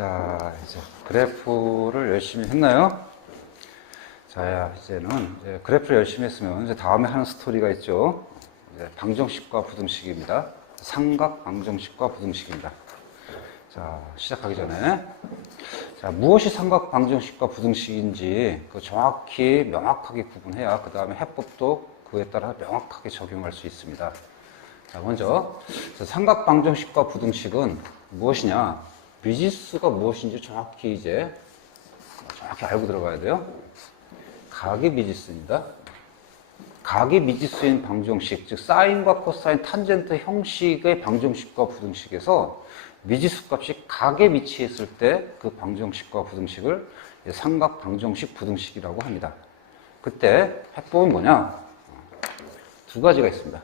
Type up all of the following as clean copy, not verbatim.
자, 이제 그래프를 열심히 했나요? 자, 이제는 이제 그래프를 열심히 했으면 이제 다음에 하는 스토리가 있죠. 이제 방정식과 부등식입니다. 삼각 방정식과 부등식입니다. 자, 시작하기 전에 자, 무엇이 삼각 방정식과 부등식인지 그 정확히 명확하게 구분해야 그 다음에 해법도 그에 따라 명확하게 적용할 수 있습니다. 자, 먼저 삼각 방정식과 부등식은 무엇이냐? 미지수가 무엇인지 정확히 알고 들어가야 돼요. 각이 미지수입니다. 각이 미지수인 방정식, 즉 사인과 코사인, 탄젠트 형식의 방정식과 부등식에서 미지수 값이 각에 위치했을 때 그 방정식과 부등식을 삼각 방정식 부등식이라고 합니다. 그때 해법은 뭐냐? 두 가지가 있습니다.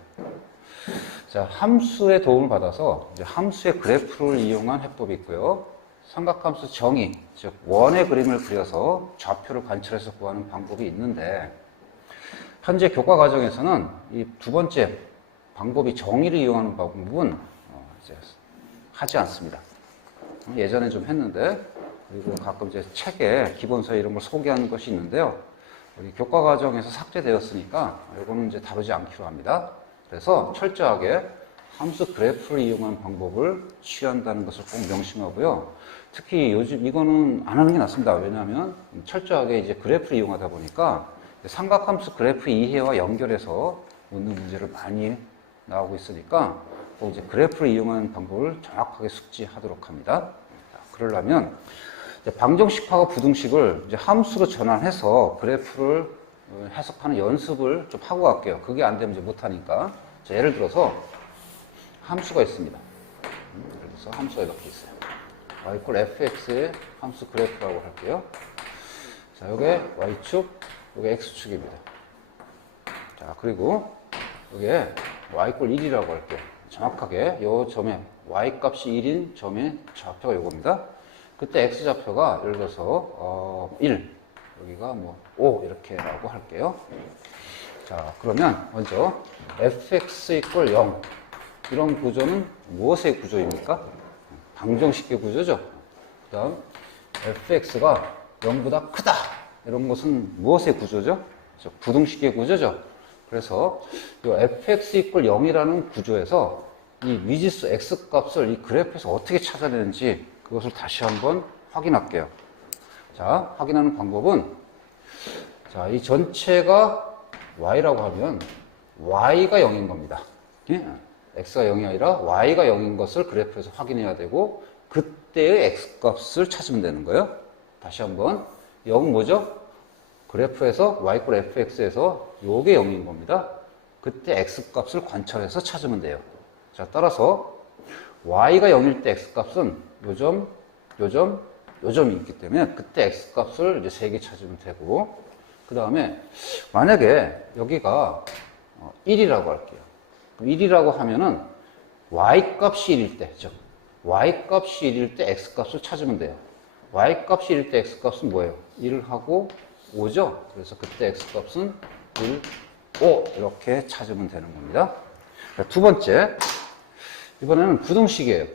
자, 함수의 도움을 받아서 이제 함수의 그래프를 이용한 해법이 있고요. 삼각함수 정의, 즉 원의 그림을 그려서 좌표를 관찰해서 구하는 방법이 있는데 현재 교과 과정에서는 이 두 번째 방법이 정의를 이용하는 방법은 이제 하지 않습니다. 예전에 좀 했는데 그리고 가끔 이제 책에 기본서 이런 걸 소개하는 것이 있는데요. 우리 교과 과정에서 삭제되었으니까 이거는 이제 다루지 않기로 합니다. 그래서 철저하게 함수 그래프를 이용한 방법을 취한다는 것을 꼭 명심하고요. 특히 요즘 이거는 안 하는 게 낫습니다. 왜냐하면 철저하게 이제 그래프를 이용하다 보니까 삼각함수 그래프 이해와 연결해서 묻는 문제를 많이 나오고 있으니까 꼭 이제 그래프를 이용하는 방법을 정확하게 숙지하도록 합니다. 그러려면 방정식하고 부등식을 이제 함수로 전환해서 그래프를 해석하는 연습을 좀 하고 갈게요. 그게 안 되면 이제 못하니까. 자, 예를 들어서 함수가 있습니다. 예를 들어서 함수가 이렇게 있어요. y = fx의 함수 그래프라고 할게요. 자, 요게 y축, 요게 x축입니다. 자, 그리고 요게 y = 1이라고 할게요. 정확하게 요 점에 y 값이 1인 점의 좌표가 요겁니다. 그때 x좌표가 예를 들어서 1, 여기가 뭐 5 이렇게라고 할게요. 자, 그러면 먼저 fx = 0 이런 구조는 무엇의 구조입니까? 방정식의 구조죠. 그 다음 fx가 0보다 크다 이런 것은 무엇의 구조죠? 부등식의 구조죠. 그래서 이 fx = 0이라는 구조에서 이 미지수 x 값을 이 그래프에서 어떻게 찾아내는지 그것을 다시 한번 확인할게요. 자, 확인하는 방법은 자, 이 전체가 y라고 하면 y가 0인 겁니다. 예? x가 0이 아니라 y가 0인 것을 그래프에서 확인해야 되고 그때의 x 값을 찾으면 되는 거예요. 다시 한번 0은 뭐죠? 그래프에서 y = fx에서 요게 0인 겁니다. 그때 x 값을 관찰해서 찾으면 돼요. 자, 따라서 y가 0일 때 x 값은 요점, 요점, 요점이 있기 때문에 그때 x 값을 이제 3개 찾으면 되고 그 다음에 만약에 여기가 1이라고 할게요. 1이라고 하면은 y 값이 1일 때, 즉 y 값이 1일 때 x 값을 찾으면 돼요. y 값이 1일 때 x 값은 뭐예요? 1하고 5죠. 그래서 그때 x 값은 1, 5 이렇게 찾으면 되는 겁니다. 두 번째, 이번에는 부등식이에요.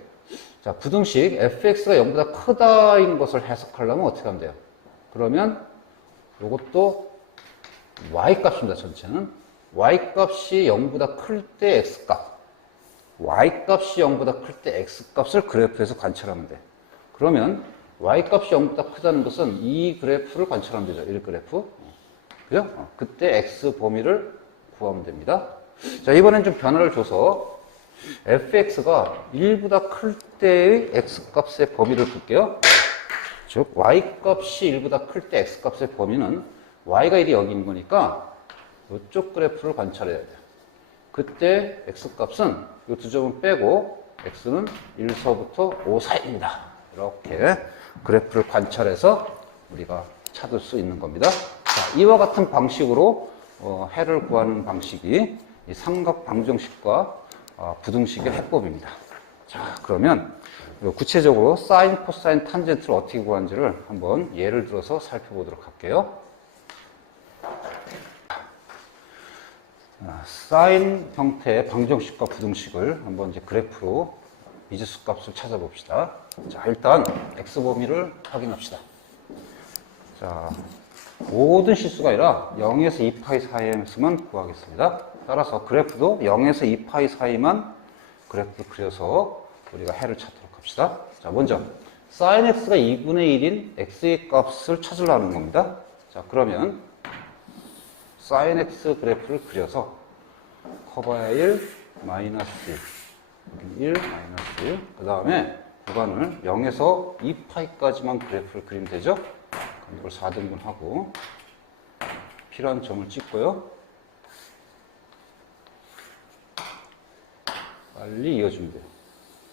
자, 부등식 fx가 0보다 크다인 것을 해석하려면 어떻게 하면 돼요? 그러면 이것도 y 값입니다. 전체는 y 값이 0보다 클 때 x 값, y 값이 0보다 클 때 x 값을 그래프에서 관찰하면 돼. 그러면 y 값이 0보다 크다는 것은 이 그래프를 관찰하면 되죠. 1 그래프. 그죠? 그때 x 범위를 구하면 됩니다. 자, 이번엔 좀 변화를 줘서 fx가 1보다 클 때의 x 값의 범위를 볼게요. 즉 y 값이 1보다 클 때 x 값의 범위는 y가 1이 여기인 거니까 이쪽 그래프를 관찰해야 돼요. 그때 x 값은 이 두 점은 빼고 x는 1서부터 5 사이입니다. 이렇게 그래프를 관찰해서 우리가 찾을 수 있는 겁니다. 자, 이와 같은 방식으로 해를 구하는 방식이 이 삼각 방정식과 부등식의 해법입니다. 자, 그러면 구체적으로 사인, 코사인, 탄젠트를 어떻게 구하는지를 한번 예를 들어서 살펴보도록 할게요. 사인 형태의 방정식과 부등식을 한번 이제 그래프로 미지수 값을 찾아봅시다. 자, 일단 x 범위를 확인합시다. 자, 모든 실수가 아니라 0에서 2파이 사이에서만 구하겠습니다. 따라서 그래프도 0에서 2파이 사이만 그래프를 그려서 우리가 해를 찾도록 합시다. 자, 먼저 sin x가 2분의 1인 x의 값을 찾으려는 겁니다. 자, 그러면 sin x 그래프를 그려서 커버야 1, 마이너스 1, 마이너스 1. 그 다음에 구간을 0에서 2파이까지만 그래프를 그리면 되죠. 그럼 이걸 4등분 하고 필요한 점을 찍고요. 빨리 이어주면 돼요.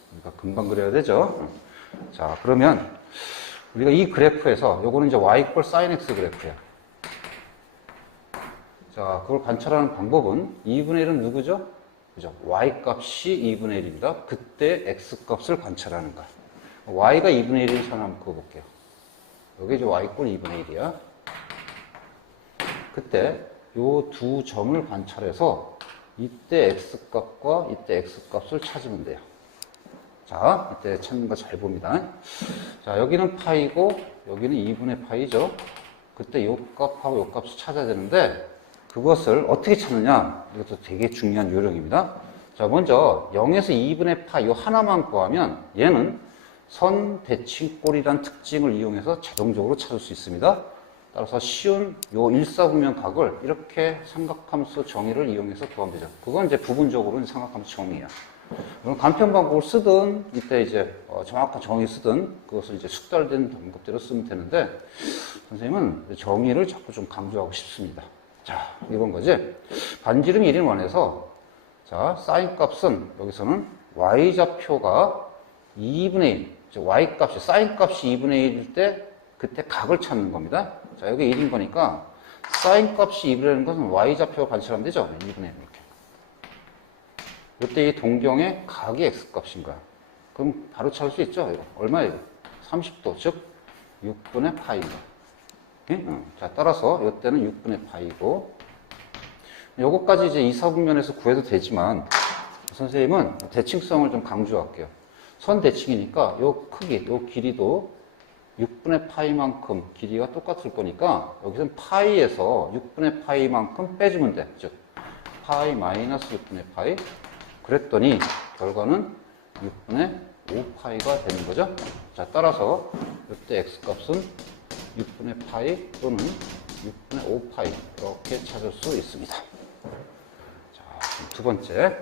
그러니까 금방 그려야 되죠. 자, 그러면 우리가 이 그래프에서 요거는 이제 y = sin x 그래프야. 자, 그걸 관찰하는 방법은 2분의 1은 누구죠? 그죠? y 값이 2분의 1입니다. 그때 x 값을 관찰하는 거야. y가 2분의 1인 선 한번 그어볼게요. 여기 이제 y = 2분의 1이야. 그때 요 두 점을 관찰해서 이때 x 값과 이때 x 값을 찾으면 돼요. 자, 이때 찾는 거 잘 봅니다. 자, 여기는 파이고 여기는 2분의 파이죠. 그때 요 값하고 요 값을 찾아야 되는데 그것을 어떻게 찾느냐? 이것도 되게 중요한 요령입니다. 자, 먼저 0에서 2분의 파 요 하나만 구하면 얘는 선 대칭꼴이란 특징을 이용해서 자동적으로 찾을 수 있습니다. 따라서 쉬운 요 일사분면 각을 이렇게 삼각함수 정의를 이용해서 구하면 되죠. 그건 이제 부분적으로는 삼각함수 정의야. 간편 방법을 쓰든 이때 이제 정확한 정의 쓰든 그것을 이제 숙달된 방법대로 쓰면 되는데 선생님은 정의를 자꾸 좀 강조하고 싶습니다. 자, 이건 거지. 반지름 1인 원에서 자, 사인 값은 여기서는 y 좌표가 2분의 1, 즉 y 값이 사인 값이 2분의 1일 때 그때 각을 찾는 겁니다. 자, 여기 1인 거니까 사인 값이 2분의 1인 것은 y 좌표를 관찰하면 되죠. 2분의 1 이렇게. 이때 이 동경의 각이 x 값인 거야. 그럼 바로 찾을 수 있죠. 이거 얼마예요? 30도, 즉 6분의 파이인 거야. 자, 따라서 이때는 6분의 파이고 요거까지 이제 이사분면에서 구해도 되지만 선생님은 대칭성을 좀 강조할게요. 선 대칭이니까 요 크기, 요 길이도 6분의 파이만큼 길이가 똑같을 거니까 여기서는 파이에서 6분의 파이만큼 빼주면 돼. 즉 파이 마이너스 6분의 파이. 그랬더니 결과는 6분의 5파이가 되는 거죠. 자, 따라서 이때 x 값은 6분의 파이 또는 6분의 5파이 이렇게 찾을 수 있습니다. 자, 두 번째.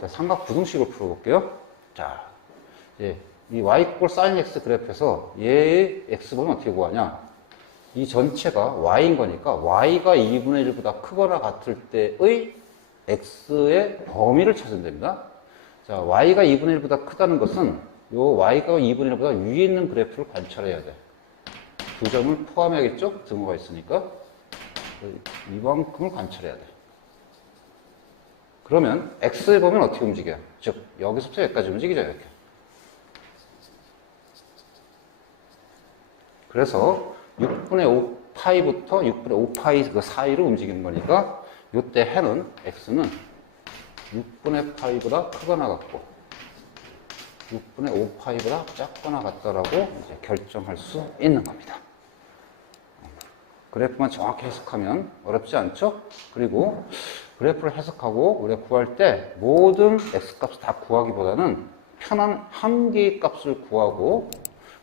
자, 삼각 부등식을 풀어볼게요. 자, 이 y = sin x 그래프에서 얘의 x 보면 어떻게 구하냐? 이 전체가 y인 거니까 y가 2분의 1보다 크거나 같을 때의 x의 범위를 찾으면 됩니다. 자, y가 2분의 1보다 크다는 것은 요 y가 2분의 1보다 위에 있는 그래프를 관찰해야 돼. 두 점을 포함해야겠죠? 등호가 있으니까. 이만큼을 관찰해야 돼. 그러면 x의 범위는 어떻게 움직여요? 즉, 여기서부터 여기까지 움직이죠, 이렇게. 그래서 6분의 5파이부터 6분의 5파이 그 사이로 움직이는 거니까 이때 해는 x는 6분의 파이보다 크거나 같고 6분의 5파이보다 작거나 같다라고 이제 결정할 수 있는 겁니다. 그래프만 정확히 해석하면 어렵지 않죠? 그리고 그래프를 해석하고 우리가 구할 때 모든 x값을 다 구하기보다는 편한 한 개의 값을 구하고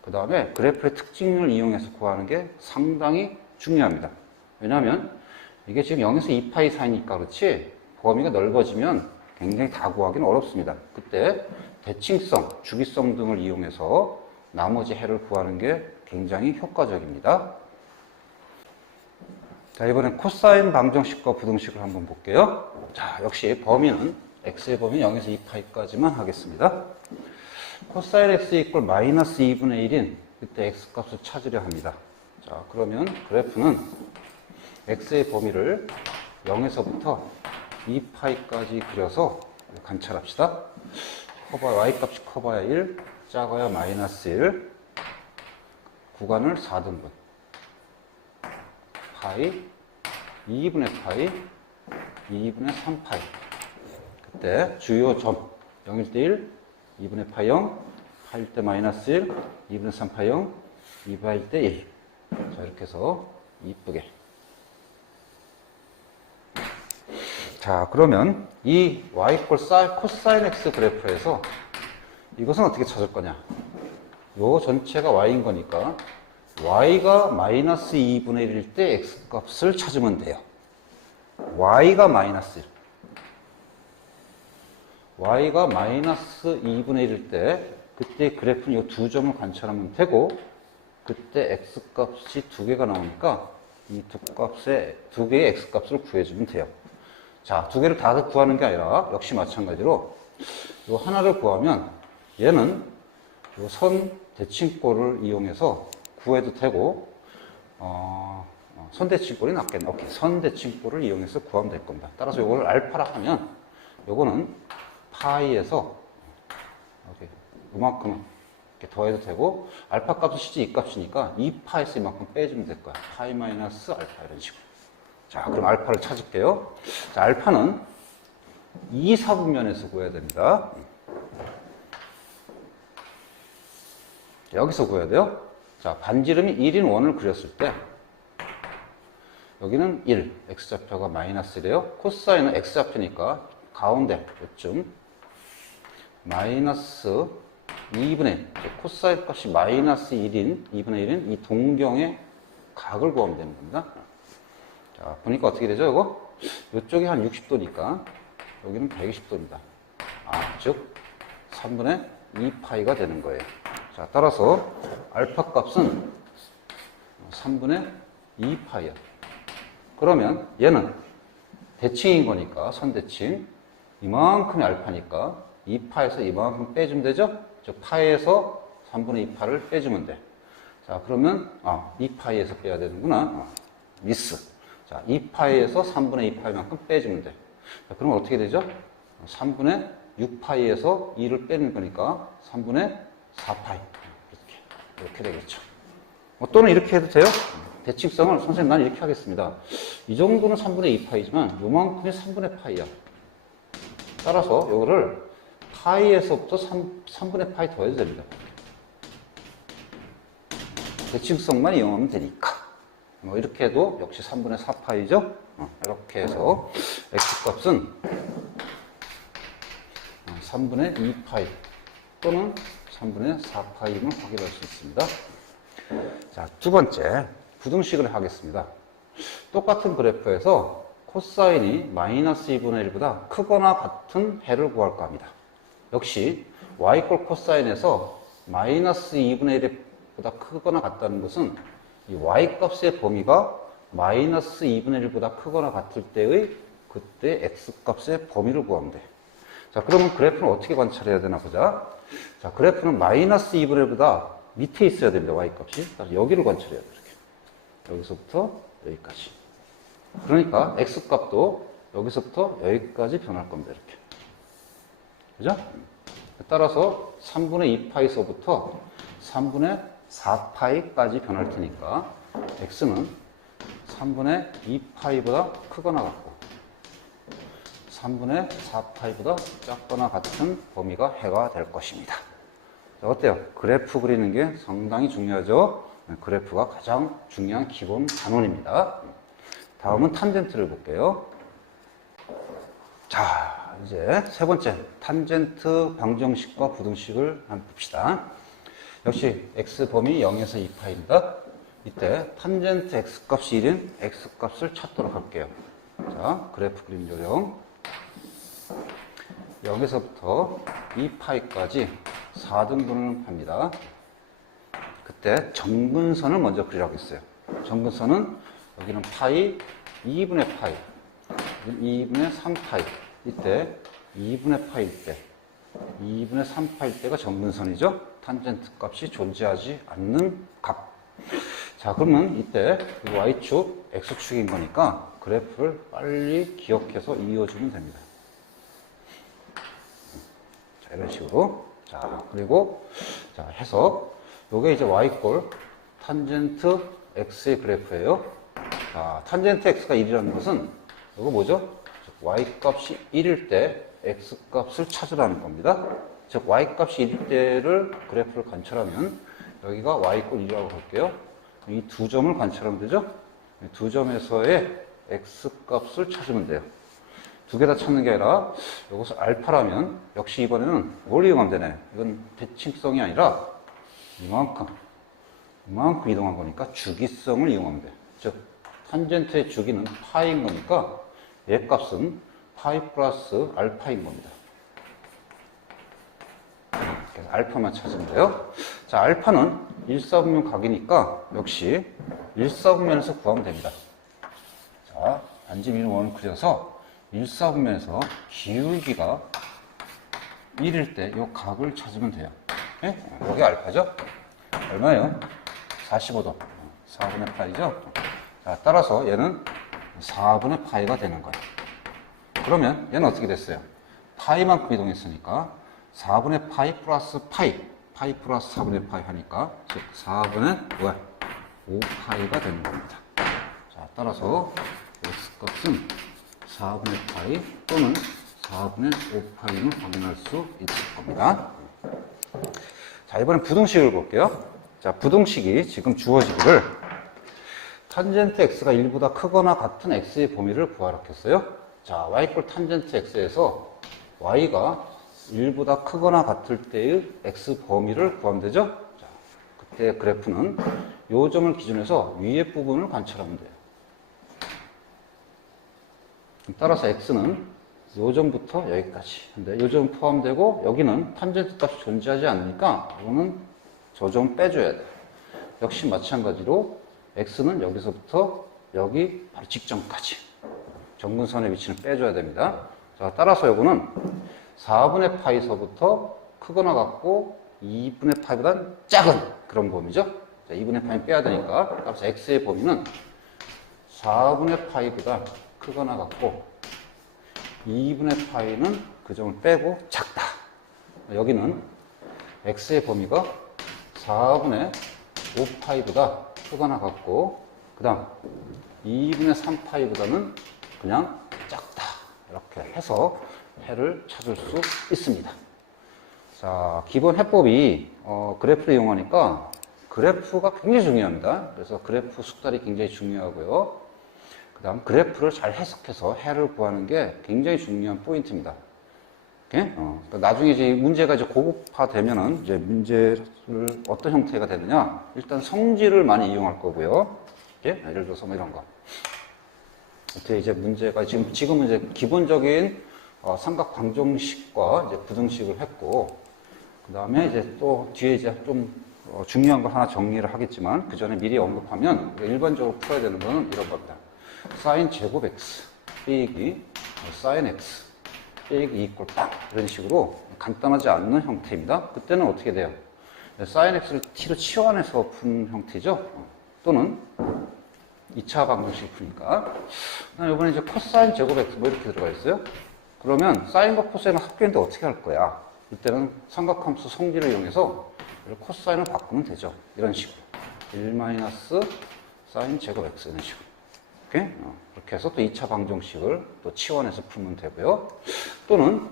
그 다음에 그래프의 특징을 이용해서 구하는 게 상당히 중요합니다. 왜냐하면 이게 지금 0에서 2파이 사이니까 그렇지 범위가 넓어지면 굉장히 다 구하기는 어렵습니다. 그때 대칭성, 주기성 등을 이용해서 나머지 해를 구하는 게 굉장히 효과적입니다. 자, 이번엔 코사인 방정식과 부등식을 한번 볼게요. 자, 역시 범위는 x의 범위 0에서 2파이까지만 하겠습니다. 코사인 x = 마이너스 2분의 1인 그때 x 값을 찾으려 합니다. 자, 그러면 그래프는 x의 범위를 0에서부터 2파이까지 그려서 관찰합시다. y 값이 커봐야 1, 작아야 마이너스 1, 구간을 4등분. 파이, 2분의 파이, 2분의 3파이. 그때 주요 점 0일 때 1, 2분의 파이 0, 파일 때 마이너스 1, 2분의 3 파이 0, 2파일 때 1. 자, 이렇게 해서 이쁘게. 자, 그러면 이 y 코사인 x 그래프에서 이것은 어떻게 찾을 거냐? 요 전체가 y인 거니까 y가 마이너스 2분의 1일 때 x 값을 찾으면 돼요. y가 마이너스 1. y가 마이너스 2분의 1일 때 그때 그래프는 이 두 점을 관찰하면 되고 그때 x 값이 두 개가 나오니까 이 두 개의 x 값을 구해주면 돼요. 자, 두 개를 다 구하는 게 아니라 역시 마찬가지로 이 하나를 구하면 얘는 이 선 대칭꼴을 이용해서 구해도 되고 선 대칭꼴이 낫겠네. 오케이. 선 대칭꼴을 이용해서 구하면 될 겁니다. 따라서 이걸 알파라 하면 요거는 파이에서 이렇게 이만큼 이렇게 더해도 되고 알파 값은 실제 이 값이니까 2파에서 이만큼 빼주면 될 거야. 파이 마이너스 알파 이런 식으로. 자, 그럼 알파를 찾을게요. 자, 알파는 2, 4분면에서 구해야 됩니다. 여기서 구해야 돼요. 자, 반지름이 1인 원을 그렸을 때 여기는 1, x좌표가 마이너스 1이에요. 코사인은 x좌표니까 가운데 요쯤 마이너스 2분의 1. 코사인 값이 마이너스 1인, 2분의 1인 이 동경의 각을 구하면 되는 겁니다. 자, 보니까 어떻게 되죠, 이거? 이쪽이 한 60도니까 여기는 120도입니다. 즉 3분의 2파이가 되는 거예요. 자, 따라서 알파 값은 3분의 2파이야. 그러면 얘는 대칭인 거니까 선대칭 이만큼이 알파니까 2파에서 이만큼 빼주면 되죠? 즉 파에서 3분의 2파를 빼주면 돼. 자, 그러면 2파이에서 빼야 되는구나. 미스. 자, 2파이에서 3분의 2파이만큼 빼주면 돼. 자, 그러면 어떻게 되죠? 3분의 6파이에서 2를 빼는 거니까 3분의 4파이. 이렇게 되겠죠. 또는 이렇게 해도 돼요? 대칭성을 선생님 난 이렇게 하겠습니다. 이 정도는 3분의 2파이지만 요만큼이 3분의 파이야. 따라서 이거를 파이에서부터 3분의 파이 더해도 됩니다. 대칭성만 이용하면 되니까. 이렇게 해도 역시 3분의 4파이죠? 이렇게 해서 x값은 3분의 2파이 또는 3분의 4파임을 확인할 수 있습니다. 자, 두 번째 부등식을 하겠습니다. 똑같은 그래프에서 코사인이 마이너스 2분의 1보다 크거나 같은 해를 구할까 합니다. 역시 y 꼴 코사인에서 마이너스 2분의 1보다 크거나 같다는 것은 이 y 값의 범위가 마이너스 2분의 1보다 크거나 같을 때의 그때 x 값의 범위를 구하면 돼. 자, 그러면 그래프는 어떻게 관찰해야 되나 보자. 자, 그래프는 마이너스 2분의 1보다 밑에 있어야 됩니다. y 값이. 그래서 여기를 관찰해야 돼. 이렇게. 여기서부터 여기까지. 그러니까 x 값도 여기서부터 여기까지 변할 겁니다. 이렇게. 그죠? 따라서 3분의 2파이서부터 3분의 4파이까지 변할 테니까 x는 3분의 2파이보다 크거나 같고 3분의 4파이보다 작거나 같은 범위가 해가 될 것입니다. 자, 어때요? 그래프 그리는 게 상당히 중요하죠? 그래프가 가장 중요한 기본 단원입니다. 다음은 탄젠트를 볼게요. 자, 이제 세 번째 탄젠트 방정식과 부등식을 한번 봅시다. 역시 x 범위 0에서 2파입니다. 이때 탄젠트 x 값이 1인 x 값을 찾도록 할게요. 자, 그래프 그림 요령 0에서부터 2파이까지 4등분을 합니다. 그때 정근선을 먼저 그리라고 했어요. 정근선은 여기는 파이, 2분의 파이, 2분의 3파이. 이때 2분의 파일 때, 2분의 3파일 때가 정근선이죠. 탄젠트 값이 존재하지 않는 값. 자, 그러면 이때 y축, x축인 거니까 그래프를 빨리 기억해서 이어주면 됩니다. 자, 이런 식으로. 자, 그리고 자, 해석. 요게 이제 y꼴 탄젠트 x의 그래프예요. 자, 탄젠트 x가 1이라는 것은 이거 뭐죠? y 값이 1일 때 x 값을 찾으라는 겁니다. 즉 y값이 1일 때를 그래프를 관찰하면 여기가 y꼴 1이라고 볼게요. 이 두 점을 관찰하면 되죠. 이 두 점에서의 x값을 찾으면 돼요. 두 개 다 찾는 게 아니라 이것을 알파라면 역시 이번에는 뭘 이용하면 되네. 이건 대칭성이 아니라 이만큼 이동한 거니까 주기성을 이용하면 돼. 즉 탄젠트의 주기는 파이인 거니까 얘 값은 파이 플러스 알파인 겁니다. 그래서 알파만 찾으면 돼요. 자, 알파는 1사분면 각이니까 역시 1사분면에서 구하면 됩니다. 자, 반지름 원을 그려서 1사분면에서 기울기가 1일 때 이 각을 찾으면 돼요. 네? 여기 알파죠? 얼마예요? 45도. 4분의 파이죠? 자, 따라서 얘는 4분의 파이가 되는 거예요. 그러면 얘는 어떻게 됐어요? 파이만큼 이동했으니까 4분의 파이 플러스 파이 플러스 4분의 파이 하니까 즉 4분의 5파이가 되는 겁니다. 자, 따라서 x값은 4분의 파이 또는 4분의 5파이를 확인할 수 있을 겁니다. 자, 이번엔 부등식을 볼게요. 자, 부등식이 지금 주어지기를 탄젠트 x가 1보다 크거나 같은 x의 범위를 구하라 했어요. 자, y 꼴 탄젠트 x에서 y가 1보다 크거나 같을 때의 x 범위를 구하면 되죠. 자, 그때 그래프는 요 점을 기준해서 위의 부분을 관찰하면 돼요. 따라서 x는 요 점부터 여기까지. 근데 요 점 포함되고 여기는 탄젠트 값이 존재하지 않으니까 이거는 저 점 빼줘야 돼. 역시 마찬가지로 x는 여기서부터 여기 바로 직전까지. 정근선의 위치는 빼줘야 됩니다. 자, 따라서 요거는 4분의 파이서부터 크거나 같고 2분의 파이보단 작은 그런 범위죠. 자, 2분의 파이 빼야 되니까 따라서 x의 범위는 4분의 파이보다 크거나 같고 2분의 파이는 그 점을 빼고 작다. 여기는 x의 범위가 4분의 5파이보다 크거나 같고 그 다음 2분의 3파이보다는 그냥 작다. 이렇게 해서 해를 찾을 수 있습니다. 자, 기본 해법이 그래프를 이용하니까 그래프가 굉장히 중요합니다. 그래서 그래프 숙달이 굉장히 중요하고요. 그 다음 그래프를 잘 해석해서 해를 구하는 게 굉장히 중요한 포인트입니다. 그러니까 나중에 이제 문제가 이제 고급화되면은 이제 문제를 어떤 형태가 되느냐? 일단 성질을 많이 이용할 거고요. 예를 들어서 뭐 이런 거. 이제 문제가 지금은 이제 기본적인 삼각 방정식과 이제 부등식을 했고, 그 다음에 이제 또 뒤에 이제 좀 중요한 걸 하나 정리를 하겠지만 그 전에 미리 언급하면 우리가 일반적으로 풀어야 되는 거는 이런 겁니다. 사인 제곱 x 빼기 사인 x 빼기 2 이꼴 빵 이런 식으로 간단하지 않는 형태입니다. 그때는 어떻게 돼요? 사인 x를 t로 치환해서 푼 형태죠. 또는 2차 방정식 푸니까. 이번에 이제 코사인 제곱 x 뭐 이렇게 들어가 있어요. 그러면 사인과 코사인은 합계인데 어떻게 할 거야? 이때는 삼각함수 성질을 이용해서 코사인을 바꾸면 되죠. 이런 식으로 1 사인 제곱 x 이런 식으로. 그렇게 해서 또 2차 방정식을 또 치환해서 풀면 되고요. 또는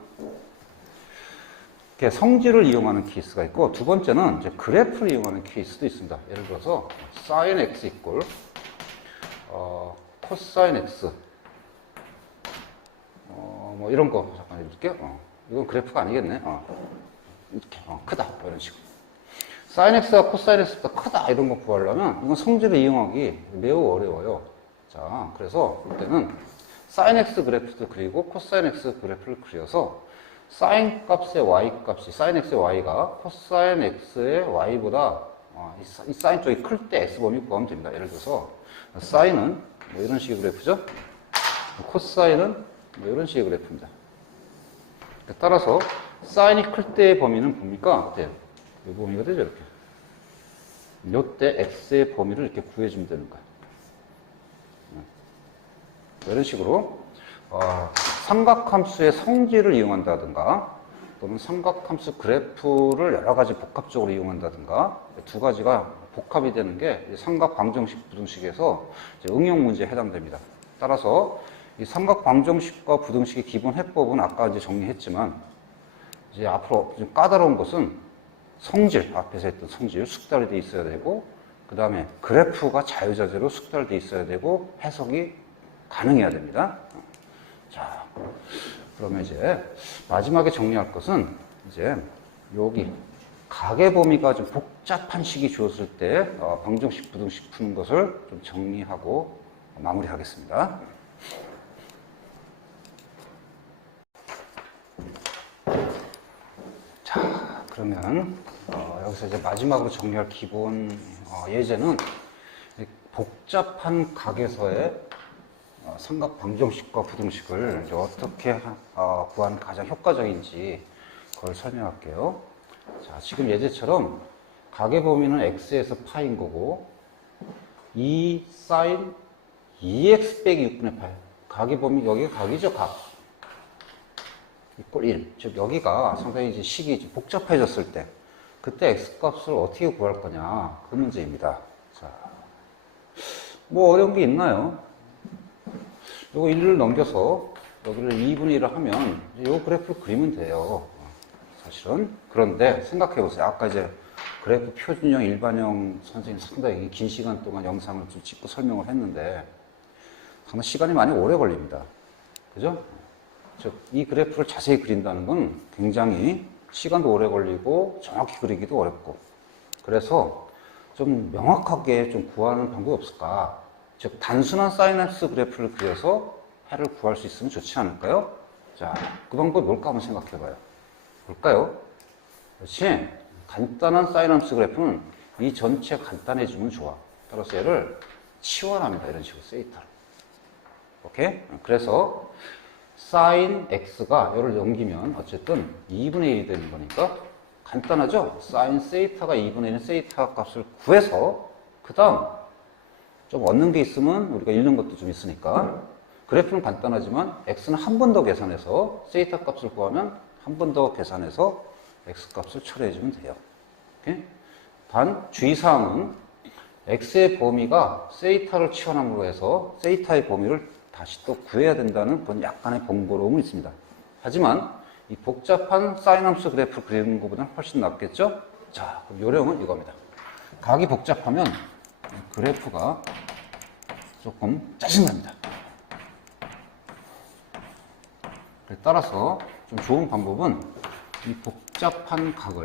이렇게 성질을 이용하는 케이스가 있고, 두 번째는 이제 그래프를 이용하는 케이스도 있습니다. 예를 들어서 sin x 이꼴 코사인 x 뭐 이런 거 잠깐 해볼게요. 이건 그래프가 아니겠네. 이렇게 크다 이런 식으로. sin x가 코사인 x보다 크다 이런 거 구하려면 이건 성질을 이용하기 매우 어려워요. 자, 그래서 이때는 sin x 그래프도 그리고 코사인 x 그래프를 그려서 sin 값의 y 값이 sin x의 y가 코사인 x의 y보다 이 sin 쪽이 클 때 x 범위 구하면 됩니다. 예를 들어서 sin은 뭐 이런 식의 그래프죠. 코사인은 뭐 이런 식의 그래프입니다. 따라서 sin이 클 때의 범위는 뭡니까? 어때요? 이 범위가 되죠, 이렇게. 이때 x의 범위를 이렇게 구해주면 되는 거예요. 이런 식으로 삼각함수의 성질을 이용한다든가 또는 삼각함수 그래프를 여러 가지 복합적으로 이용한다든가 두 가지가 복합이 되는 게 삼각 방정식 부등식에서 응용 문제에 해당됩니다. 따라서 이 삼각 방정식과 부등식의 기본 해법은 아까 이제 정리했지만 이제 앞으로 좀 까다로운 것은 성질, 앞에서 했던 성질, 숙달이 돼 있어야 되고, 그 다음에 그래프가 자유자재로 숙달돼 있어야 되고, 해석이 가능해야 됩니다. 자, 그러면 이제 마지막에 정리할 것은 이제 여기 가계 범위가 좀 복잡한 식이 주어졌을 때 방정식, 부등식 푸는 것을 좀 정리하고 마무리하겠습니다. 자, 그러면 여기서 이제 마지막으로 정리할 기본 예제는 복잡한 각에서의 삼각 방정식과 부등식을 이제 어떻게 구하는 가장 효과적인지 그걸 설명할게요. 자, 지금 예제처럼 각의 범위는 x에서 파인 거고 2 sin 2x 빼기 6분의 8. 각의 범위, 여기가 각이죠, 각. 이꼴 1. 즉, 여기가 상당히 이제 식이 이제 복잡해졌을 때, 그때 x 값을 어떻게 구할 거냐, 그 문제입니다. 자, 뭐 어려운 게 있나요? 요거 1을 넘겨서 여기를 2분의 1을 하면 요 그래프를 그리면 돼요. 사실은. 그런데 생각해 보세요. 아까 이제 그래프 표준형, 일반형 선생님 상당히 긴 시간 동안 영상을 좀 찍고 설명을 했는데 상당히 시간이 많이 오래 걸립니다. 그죠? 즉, 이 그래프를 자세히 그린다는 건 굉장히 시간도 오래 걸리고 정확히 그리기도 어렵고 그래서 좀 명확하게 좀 구하는 방법이 없을까? 즉, 단순한 사인엑스 그래프를 그려서 해를 구할 수 있으면 좋지 않을까요? 자, 그 방법이 뭘까 한번 생각해 봐요. 뭘까요? 그렇지? 간단한 사인함수 그래프는 이 전체 간단해지면 좋아. 따라서 얘를 치환합니다. 이런 식으로 세이타로. 오케이? 그래서 sin x가 얘를 넘기면 어쨌든 2분의 1이 되는 거니까 간단하죠? sin 세이타가 2분의 1인 세이타 값을 구해서 그 다음 좀 얻는 게 있으면 우리가 잃는 것도 좀 있으니까 그래프는 간단하지만 x는 한 번 더 계산해서 세이타 값을 구하면 한 번 더 계산해서 x 값을 처리해주면 돼요. 오케이? 단 주의사항은 x의 범위가 세이타를 치환함으로 해서 세이타의 범위를 다시 또 구해야 된다는 그런 약간의 번거로움은 있습니다. 하지만 이 복잡한 사인함수 그래프를 그리는 것보다는 훨씬 낫겠죠? 자, 그럼 요령은 이겁니다. 각이 복잡하면 그래프가 조금 짜증납니다. 따라서 좀 좋은 방법은 이 복잡한 각을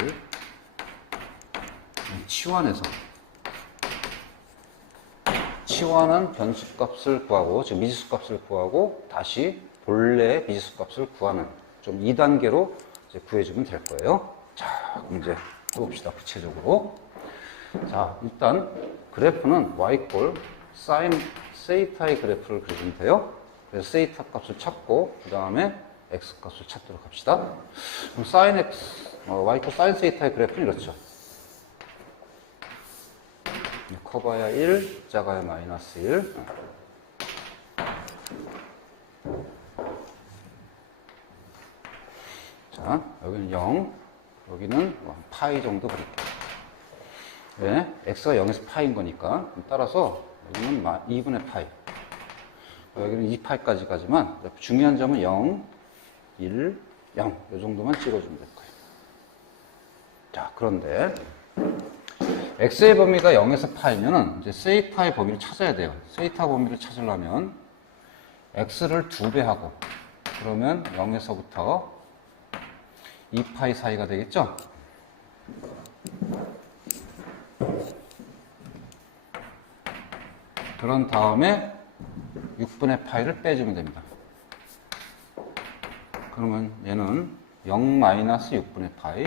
치환한 변수값을 구하고, 즉 미지수값을 구하고 다시 본래의 미지수값을 구하는 좀 2단계로 이제 구해주면 될 거예요. 자, 그럼 이제 해봅시다. 구체적으로. 자, 일단 그래프는 y꼴 sin 세이타의 그래프를 그리면 돼요. 그래서 세이타 값을 찾고 그 다음에 x 값을 찾도록 합시다. 그럼 sin x, y꼴 sin 세이타의 그래프는 이렇죠. 커봐야 1, 작아야 마이너스 1. 자, 여기는 0, 여기는 파이 정도 그릴게요. 왜? x가 0에서 파인 거니까. 따라서 여기는 2분의 파이. 여기는 2파이까지 가지만 중요한 점은 0, 1, 0. 이 정도만 찍어주면 될 거예요. 자, 그런데 x의 범위가 0에서 파이면은 이제 세이타의 범위를 찾아야 돼요. 세이타 범위를 찾으려면 x를 2배 하고 그러면 0에서부터 2파이 사이가 되겠죠? 그런 다음에 6분의 파이를 빼주면 됩니다. 그러면 얘는 0 마이너스 6분의 파이,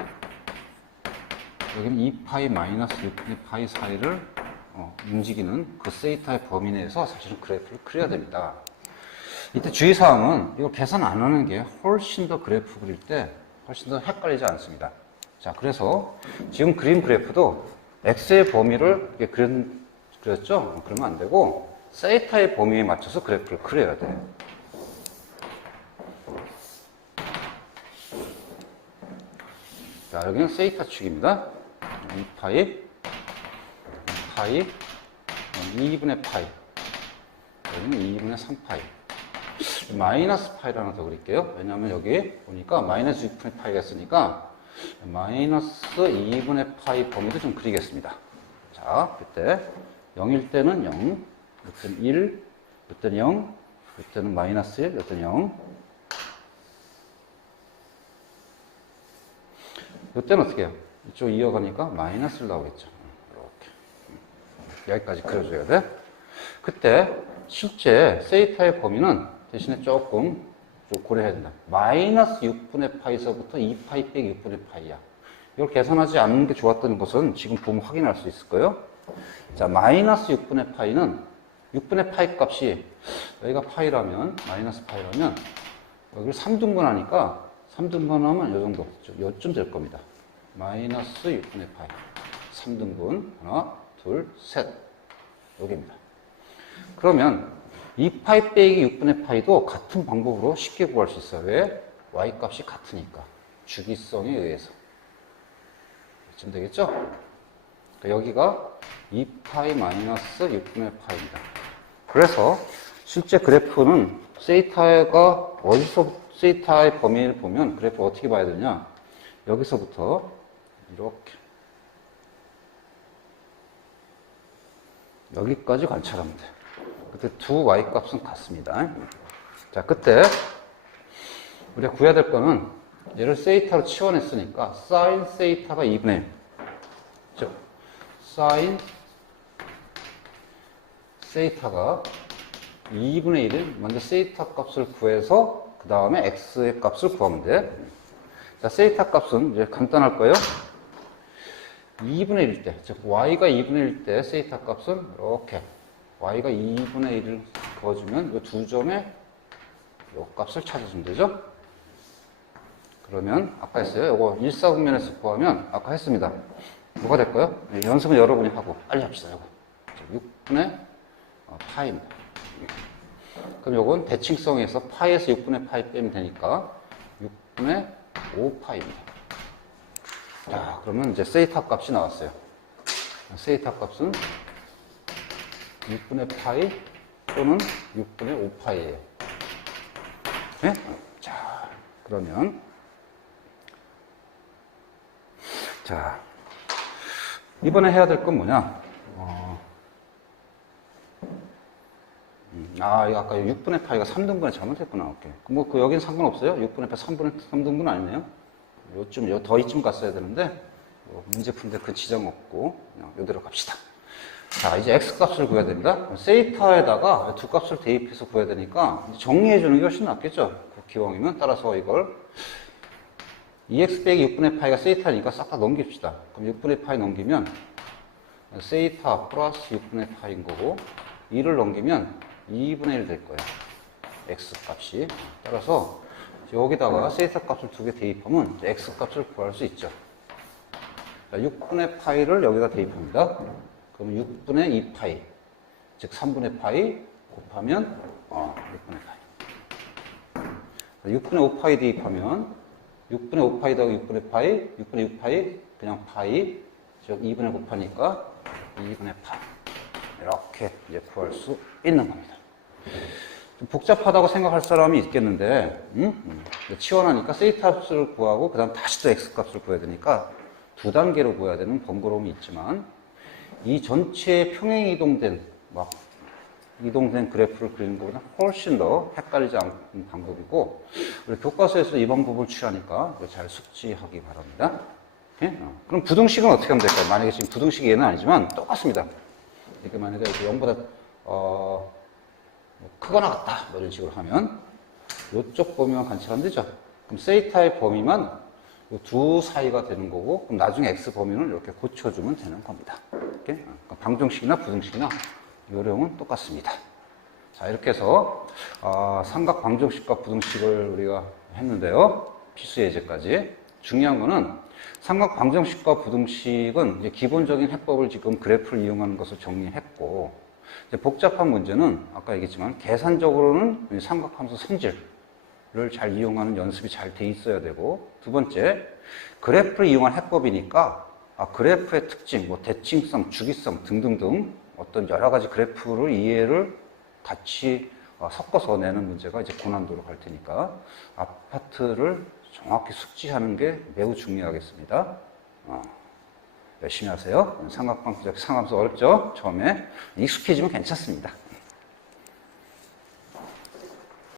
여기는 2파이 마이너스 6분의 파이 사이를 움직이는 그 세이타의 범위 내에서 사실은 그래프를 그려야 됩니다. 이때 주의사항은 이거 계산 안 하는 게 훨씬 더 그래프 그릴 때 훨씬 더 헷갈리지 않습니다. 자, 그래서 지금 그린 그래프도 x의 범위를 이렇게 그렸죠? 그러면 안 되고 세이타의 범위에 맞춰서 그래프를 그려야 돼요. 자, 여기는 세이타 축입니다. 2파이, 2분의 파이, 여기는 2분의 3파이. 마이너스 파이를 하나 더 그릴게요. 왜냐하면 여기 보니까 마이너스 6분의 파이가 있으니까 마이너스 2분의 파이 범위도 좀 그리겠습니다. 자, 이때 0일 때는 0, 이때는 1, 이때는 0, 이때는 마이너스 1, 이때는 0. 이때는 어떻게 해요? 이쪽 이어가니까 마이너스를 나오겠죠. 이렇게. 여기까지 그려줘야 돼. 그때 실제 세이타의 범위는 대신에 조금 고려해야 된다. 마이너스 6분의 파이서부터 2파이 빼기 6분의 파이야. 이걸 계산하지 않는 게 좋았던 것은 지금 보면 확인할 수 있을 거예요. 자, 마이너스 6분의 파이는 6분의 파이 값이 여기가 파이라면, 마이너스 파이라면 여기를 3등분하니까 3등분하면 이 정도, 요쯤 될 겁니다. 마이너스 6분의 파이. 3등분. 하나, 둘, 셋. 여기입니다. 그러면 2파이 빼기 6분의 파이도 같은 방법으로 쉽게 구할 수 있어요. 왜? y 값이 같으니까. 주기성에 의해서. 이쯤 되겠죠? 그러니까 여기가 2파이 마이너스 6분의 파이입니다. 그래서 실제 그래프는 세이타가 어디서 세이타의 범위를 보면 그래프 어떻게 봐야 되냐? 여기서부터 이렇게 여기까지 관찰하면 돼요. 그때 두 y 값은 같습니다. 자, 그때 우리가 구해야 될 거는 얘를 세이타로 치환했으니까 사인 세이타가 2분의 1. 그죠? 사인 세이타가 2분의 1을 먼저 세이타 값을 구해서 그 다음에 x의 값을 구하면 돼. 자, 세이타 값은 이제 간단할 거예요. 2분의 1일 때, 즉 y가 2분의 1일 때 세이타 값은 이렇게 y가 2분의 1을 그어주면 이 두 점의 이 값을 찾아주면 되죠. 그러면 아까 했어요. 이거 일사분면에서 구하면 아까 했습니다. 뭐가 될까요? 네, 연습은 여러분이 하고 빨리 합시다. 이거 6분의 파이입니다. 그럼 이건 대칭성에서 파이에서 6분의 파이 빼면 되니까 6분의 5파이입니다. 자, 그러면 이제 세이타 값이 나왔어요. 세이타 값은 6분의 파이 또는 6분의 5파이예요. 네? 자, 그러면 자, 이번에 해야 될 건 뭐냐? 이거 아까 6분의 파이가 3등분에 잘못했구나. 오케이. 뭐, 여긴 상관없어요? 6분의 파이 3등분 아니네요? 더 이쯤 갔어야 되는데, 문제 푸는데 그 지장 없고, 그냥 이대로 갑시다. 자, 이제 x 값을 구해야 됩니다. 세이타에다가 두 값을 대입해서 구해야 되니까, 정리해주는 게 훨씬 낫겠죠? 기왕이면. 따라서 이걸 2x 빼기 6분의 파이가 세이타니까 싹 다 넘깁시다. 그럼 6분의 파이 넘기면, 세이타 플러스 6분의 파이인 거고, 2를 넘기면 2분의 1 될 거예요. x 값이. 따라서 여기다가 세이타 값을 두 개 대입하면 x 값을 구할 수 있죠. 자, 6분의 파이를 여기다 대입합니다. 그럼 6분의 2파이, 즉 3분의 파이 곱하면 6분의 파이. 6분의 5파이 대입하면 6분의 5파이 더하기 6분의 파이, 6분의 6파이 그냥 파이, 즉 2분의 곱하니까 2분의 파이. 이렇게 이제 구할 수 있는 겁니다. 좀 복잡하다고 생각할 사람이 있겠는데, 치환하니까 세이타 값을 구하고, 그 다음 다시 또 x 값을 구해야 되니까 두 단계로 구해야 되는 번거로움이 있지만, 이 전체의 평행 이동된 그래프를 그리는 것보다 훨씬 더 헷갈리지 않는 방법이고, 우리 교과서에서 이 방법을 취하니까 잘 숙지하기 바랍니다. 오케이? 그럼 부등식은 어떻게 하면 될까요? 만약에 지금 부등식이 얘는 아니지만 똑같습니다. 이렇게 만약에 0보다 크거나 같다 이런 식으로 하면 이쪽 범위만 관찰하면 되죠. 그럼 세이타의 범위만 이 두 사이가 되는 거고, 그럼 나중에 x 범위는 이렇게 고쳐주면 되는 겁니다. 이렇게? 방정식이나 부등식이나 요령은 똑같습니다. 자, 이렇게 해서 삼각 방정식과 부등식을 우리가 했는데요. 필수 예제까지. 중요한 거는 삼각 방정식과 부등식은 이제 기본적인 해법을 지금 그래프를 이용하는 것을 정리했고, 이제 복잡한 문제는 아까 얘기했지만 계산적으로는 삼각함수 성질을 잘 이용하는 연습이 잘 돼 있어야 되고, 두 번째 그래프를 이용한 해법이니까 그래프의 특징, 뭐 대칭성, 주기성 등등등 어떤 여러 가지 그래프를 이해를 같이 섞어서 내는 문제가 이제 고난도로 갈 테니까 아파트를 정확히 숙지하는 게 매우 중요하겠습니다. 열심히 하세요. 삼각방정식 상함수 어렵죠? 처음에 익숙해지면 괜찮습니다.